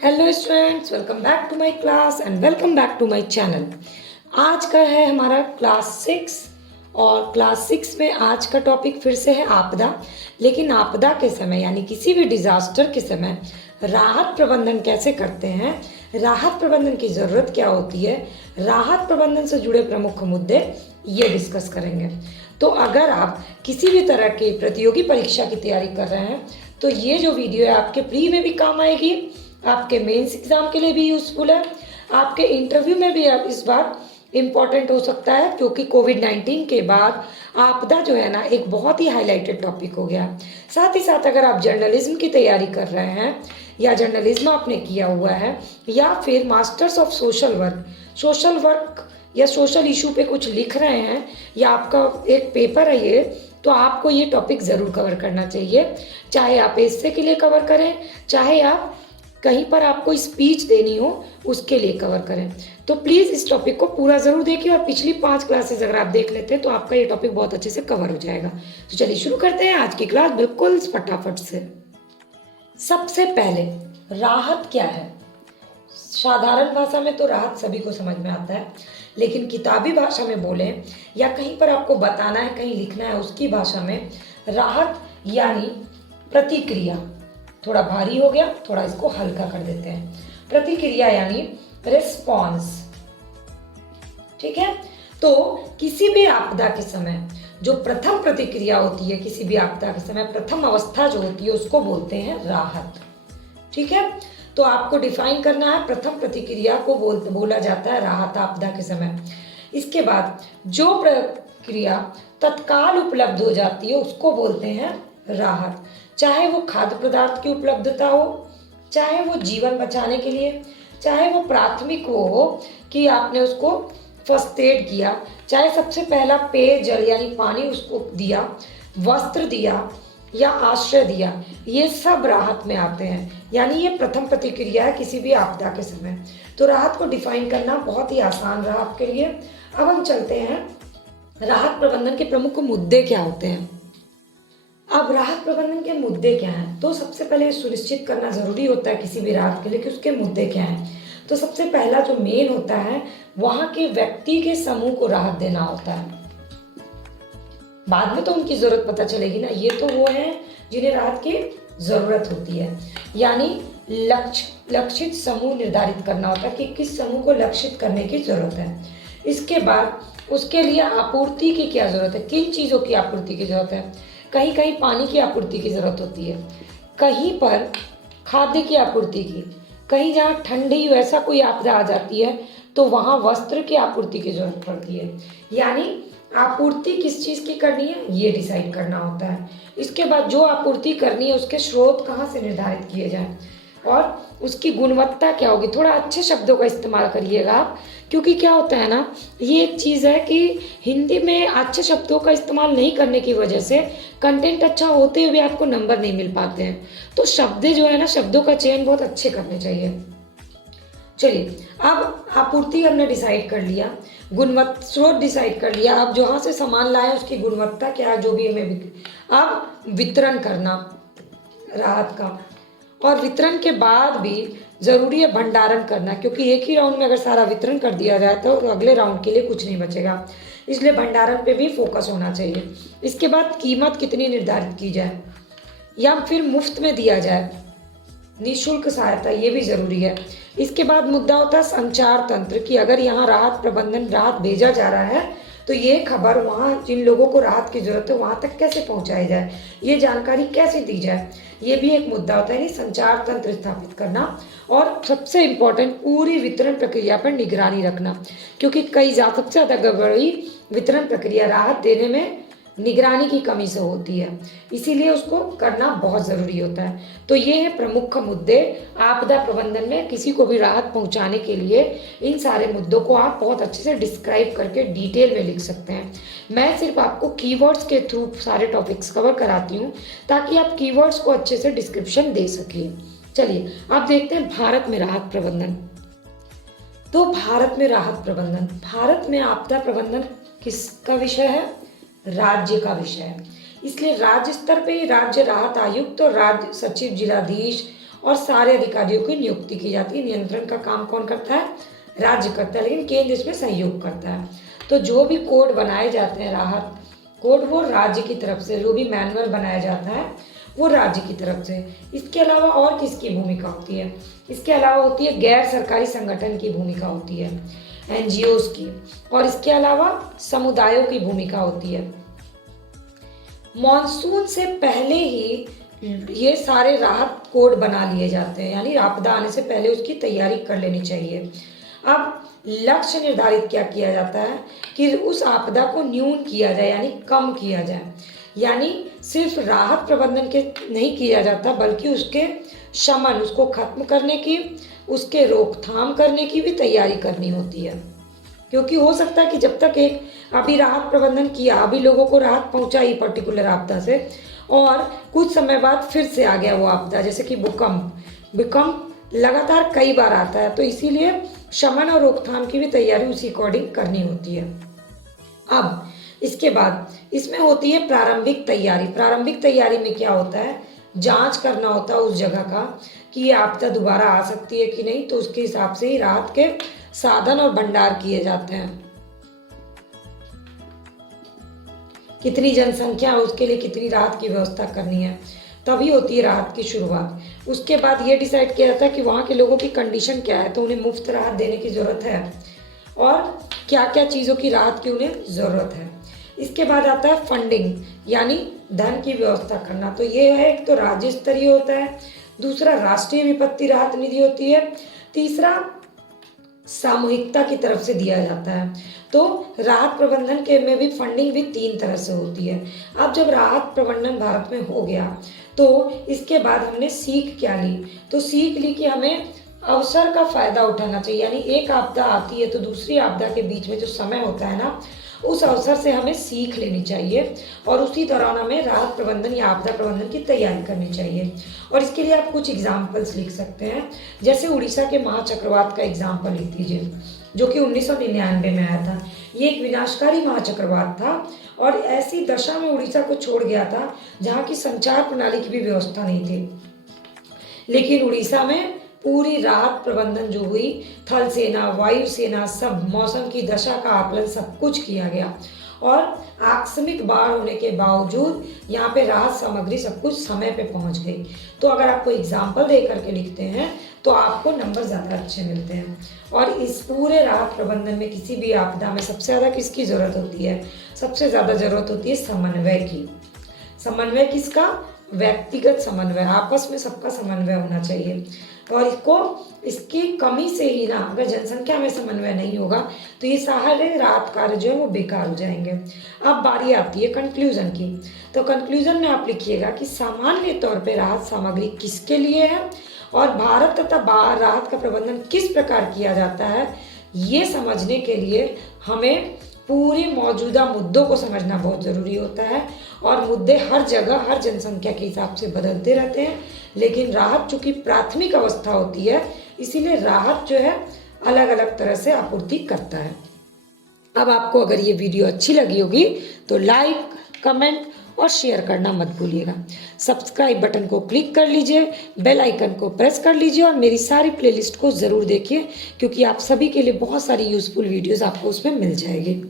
Hello students, welcome back to my class and welcome back to my channel. आज का है हमारा class 6 और क्लास 6 में आज का टॉपिक फिर से है आपदा। लेकिन आपदा के समय यानी किसी भी डिजास्टर के समय राहत प्रबंधन कैसे करते हैं, राहत प्रबंधन की ज़रूरत क्या होती है, राहत प्रबंधन से जुड़े प्रमुख मुद्दे ये डिस्कस करेंगे। तो अगर आप किसी भी तरह की प्रतियोगी परीक्षा की तैयारी कर रहे हैं तो ये जो वीडियो है आपके प्री में भी काम आएगी, आपके मेंस एग्जाम के लिए भी यूज़फुल है, आपके इंटरव्यू में भी आप इस बार इम्पॉर्टेंट हो सकता है, क्योंकि कोविड-19 के बाद आपदा जो है ना एक बहुत ही हाईलाइटेड टॉपिक हो गया। साथ ही साथ अगर आप जर्नलिज्म की तैयारी कर रहे हैं या जर्नलिज्म आपने किया हुआ है या फिर मास्टर्स ऑफ सोशल वर्क या सोशल इशू पे कुछ लिख रहे हैं या आपका एक पेपर है ये, तो आपको ये टॉपिक ज़रूर कवर करना चाहिए। चाहे आप एस्से के लिए कवर करें, चाहे आप कहीं पर आपको स्पीच देनी हो उसके लिए कवर करें। तो प्लीज़ इस टॉपिक को पूरा ज़रूर देखिए और पिछली 5 क्लासेस अगर आप देख लेते हैं तो आपका ये टॉपिक बहुत अच्छे से कवर हो जाएगा। तो चलिए शुरू करते हैं आज की क्लास बिल्कुल फटाफट से। सबसे पहले राहत क्या है? साधारण भाषा में तो राहत सभी को समझ में आता है, लेकिन किताबी भाषा में बोले या कहीं पर आपको बताना है, कहीं लिखना है, उसकी भाषा में राहत यानी प्रतिक्रिया। थोड़ा भारी हो गया, थोड़ा इसको हल्का कर देते हैं। प्रतिक्रिया यानी रिस्पॉन्स। ठीक है, तो किसी भी आपदा के समय जो प्रथम प्रतिक्रिया होती है, किसी भी आपदा के समय प्रथम अवस्था जो होती है उसको बोलते हैं राहत। ठीक है, तो आपको डिफाइन करना है, प्रथम प्रतिक्रिया को बोला जाता है राहत आपदा के समय। इसके बाद जो प्रक्रिया तत्काल उपलब्ध हो जाती है उसको बोलते हैं राहत। चाहे वो खाद्य पदार्थ की उपलब्धता हो, चाहे वो जीवन बचाने के लिए, चाहे वो प्राथमिक हो कि आपने उसको फर्स्ट एड किया, चाहे सबसे पहला पेयजल यानी पानी उसको दिया, वस्त्र दिया या आश्रय दिया, ये सब राहत में आते हैं। यानी ये प्रथम प्रतिक्रिया है किसी भी आपदा के समय। तो राहत को डिफाइन करना बहुत ही आसान रहा आपके लिए। अब हम चलते हैं राहत प्रबंधन के प्रमुख मुद्दे क्या होते हैं। अब राहत प्रबंधन के मुद्दे क्या हैं, तो सबसे पहले सुनिश्चित करना जरूरी होता है किसी भी राहत के लिए कि उसके मुद्दे क्या हैं। तो सबसे पहला जो मेन होता है वहां के व्यक्ति के समूह को राहत देना होता है। बाद में तो उनकी जरूरत पता चलेगी ना, ये तो वो है जिन्हें राहत की जरूरत होती है। यानी लक्षित समूह निर्धारित करना होता है कि किस समूह को लक्षित करने की जरूरत है। इसके बाद उसके लिए आपूर्ति की क्या जरूरत है, किन चीजों की आपूर्ति की जरूरत है। कहीं कहीं पानी की आपूर्ति की जरूरत होती है, कहीं पर खाद्य की आपूर्ति की, कहीं जहाँ ठंडी वैसा कोई आपदा आ जाती है तो वहाँ वस्त्र की आपूर्ति की जरूरत पड़ती है। यानी आपूर्ति किस चीज़ की करनी है ये डिसाइड करना होता है। इसके बाद जो आपूर्ति करनी है उसके स्रोत कहाँ से निर्धारित किए जाएं और उसकी गुणवत्ता क्या होगी। थोड़ा अच्छे शब्दों का इस्तेमाल करिएगा आप, क्योंकि क्या होता है ना, ये एक चीज़ है कि हिंदी में अच्छे शब्दों का इस्तेमाल नहीं करने की वजह से कंटेंट अच्छा होते हुए आपको नंबर नहीं मिल पाते हैं। तो शब्द जो है ना, शब्दों का चयन बहुत अच्छे करने चाहिए। चलिए, अब आपूर्ति हमने डिसाइड कर लिया, गुणवत्ता स्रोत डिसाइड कर लिया, अब जहाँ से सामान लाए उसकी गुणवत्ता क्या है जो भी हमें अब वितरण करना राहत का। और वितरण के बाद भी ज़रूरी है भंडारण करना, क्योंकि एक ही राउंड में अगर सारा वितरण कर दिया जाए तो अगले राउंड के लिए कुछ नहीं बचेगा, इसलिए भंडारण पे भी फोकस होना चाहिए। इसके बाद कीमत कितनी निर्धारित की जाए या फिर मुफ्त में दिया जाए, निःशुल्क सहायता, ये भी ज़रूरी है। इसके बाद मुद्दा होता है संचार तंत्र की, अगर यहाँ राहत भेजा जा रहा है तो ये खबर वहाँ जिन लोगों को राहत की जरूरत है वहाँ तक कैसे पहुँचाई जाए, ये जानकारी कैसे दी जाए, ये भी एक मुद्दा होता है। संचार तंत्र स्थापित करना और सबसे इम्पोर्टेंट पूरी वितरण प्रक्रिया पर निगरानी रखना, क्योंकि सबसे ज़्यादा गड़बड़ी वितरण प्रक्रिया राहत देने में निगरानी की कमी से होती है, इसीलिए उसको करना बहुत ज़रूरी होता है। तो ये है प्रमुख मुद्दे आपदा प्रबंधन में। किसी को भी राहत पहुंचाने के लिए इन सारे मुद्दों को आप बहुत अच्छे से डिस्क्राइब करके डिटेल में लिख सकते हैं। मैं सिर्फ आपको कीवर्ड्स के थ्रू सारे टॉपिक्स कवर कराती हूँ ताकि आप कीवर्ड्स को अच्छे से डिस्क्रिप्शन दे सकें। चलिए अब देखते हैं भारत में राहत प्रबंधन। तो भारत में राहत प्रबंधन, भारत में आपदा प्रबंधन किसका विषय है? राज्य का विषय है। इसलिए राज्य स्तर पे राज्य राहत आयुक्त और राज्य सचिव, जिलाधीश और सारे अधिकारियों की नियुक्ति की जाती है। नियंत्रण का काम कौन करता है? राज्य करता है, लेकिन केंद्र इसमें सहयोग करता है। तो जो भी कोड बनाए जाते हैं राहत कोड, वो राज्य की तरफ से, जो भी मैनुअल बनाया जाता है वो राज्य की तरफ से। इसके अलावा और किसकी भूमिका होती है? इसके अलावा होती है गैर सरकारी संगठन की भूमिका होती है, एनजीओज की, और इसके अलावा समुदायों की भूमिका होती है। मॉनसून से पहले ही ये सारे राहत कोड बना लिए जाते हैं, यानी आपदा आने से पहले उसकी तैयारी कर लेनी चाहिए। अब लक्ष्य निर्धारित क्या किया जाता है कि उस आपदा को न्यून किया जाए, यानी कम किया जाए। यानी सिर्फ राहत प्रबंधन के नहीं किया जाता, बल्कि उसके शमन, उसको खत्म करने की, उसके रोकथाम करने की भी तैयारी करनी होती है। क्योंकि हो सकता है कि जब तक एक अभी राहत प्रबंधन किया, अभी लोगों को राहत पहुंचाई पर्टिकुलर आपदा से, और कुछ समय बाद फिर से आ गया वो आपदा, जैसे कि भूकंप लगातार कई बार आता है, तो इसीलिए शमन और रोकथाम की भी तैयारी उसी अकॉर्डिंग करनी होती है। अब इसके बाद इसमें होती है प्रारंभिक तैयारी। प्रारंभिक तैयारी में क्या होता है? जांच करना होता है उस जगह का कि ये आपदा दोबारा आ सकती है कि नहीं, तो उसके हिसाब से ही राहत के साधन और भंडार किए जाते हैं। कितनी जनसंख्या है, उसके लिए कितनी राहत की व्यवस्था करनी है, तभी होती है राहत की शुरुआत। उसके बाद ये डिसाइड किया जाता है कि वहाँ के लोगों की कंडीशन क्या है, तो उन्हें मुफ्त राहत देने की ज़रूरत है, और क्या क्या चीज़ों की राहत की उन्हें ज़रूरत है। इसके बाद आता है फंडिंग, यानी धन की व्यवस्था करना। तो ये है, एक तो राज्य स्तरीय होता है, दूसरा राष्ट्रीय विपत्ति राहत निधि होती है, तीसरा सामूहिकता की तरफ से दिया जाता है। तो राहत प्रबंधन के में भी फंडिंग भी 3 तरह से होती है। अब जब राहत प्रबंधन भारत में हो गया, तो इसके बाद हमने सीख क्या ली? तो सीख ली कि हमें अवसर का फायदा उठाना चाहिए, यानी एक आपदा आती है तो दूसरी आपदा के बीच में जो समय होता है ना, उस अवसर से हमें सीख लेनी चाहिए, और उसी दौरान हमें राहत प्रबंधन या आपदा प्रबंधन की तैयारी करनी चाहिए। और इसके लिए आप कुछ एग्जाम्पल्स लिख सकते हैं, जैसे उड़ीसा के महाचक्रवात का एग्जाम्पल लिख दीजिए, जो कि 1999 में आया था। ये एक विनाशकारी महाचक्रवात था, और ऐसी दशा में उड़ीसा को छोड़ गया था जहाँ की संचार प्रणाली की भी व्यवस्था नहीं थी। लेकिन उड़ीसा में पूरी राहत प्रबंधन जो हुई, थल सेना, वायु सेना, सब मौसम की दशा का आकलन सब कुछ किया गया, और आकस्मिक बाढ़ होने के बावजूद यहाँ पे राहत सामग्री सब कुछ समय पे पहुँच गई। तो अगर आपको एग्जाम्पल दे करके लिखते हैं तो आपको नंबर ज़्यादा अच्छे मिलते हैं। और इस पूरे राहत प्रबंधन में किसी भी आपदा में सबसे ज़्यादा किसकी ज़रूरत होती है? सबसे ज़्यादा ज़रूरत होती है समन्वय की। समन्वय किसका? व्यक्तिगत समन्वय, आपस में सबका समन्वय होना चाहिए। और इसकी कमी से ही ना, अगर जनसंख्या में समन्वय नहीं होगा तो ये सारे राहत कार्य जो है वो बेकार हो जाएंगे। अब बारी आती है कंक्लूजन की। तो कंक्लूजन में आप लिखिएगा कि सामान्य तौर पे राहत सामग्री किसके लिए है, और भारत तथा बाहर राहत का प्रबंधन किस प्रकार किया जाता है, ये समझने के लिए हमें पूरे मौजूदा मुद्दों को समझना बहुत ज़रूरी होता है। और मुद्दे हर जगह, हर जनसंख्या के हिसाब से बदलते रहते हैं, लेकिन राहत चूँकि प्राथमिक अवस्था होती है, इसीलिए राहत जो है अलग अलग तरह से आपूर्ति करता है। अब आपको अगर ये वीडियो अच्छी लगी होगी तो लाइक, कमेंट और शेयर करना मत भूलिएगा। सब्सक्राइब बटन को क्लिक कर लीजिए, बेल आइकन को प्रेस कर लीजिए, और मेरी सारी प्लेलिस्ट को ज़रूर देखिए, क्योंकि आप सभी के लिए बहुत सारी यूज़फुल वीडियोज़ आपको उसमें मिल जाएगी।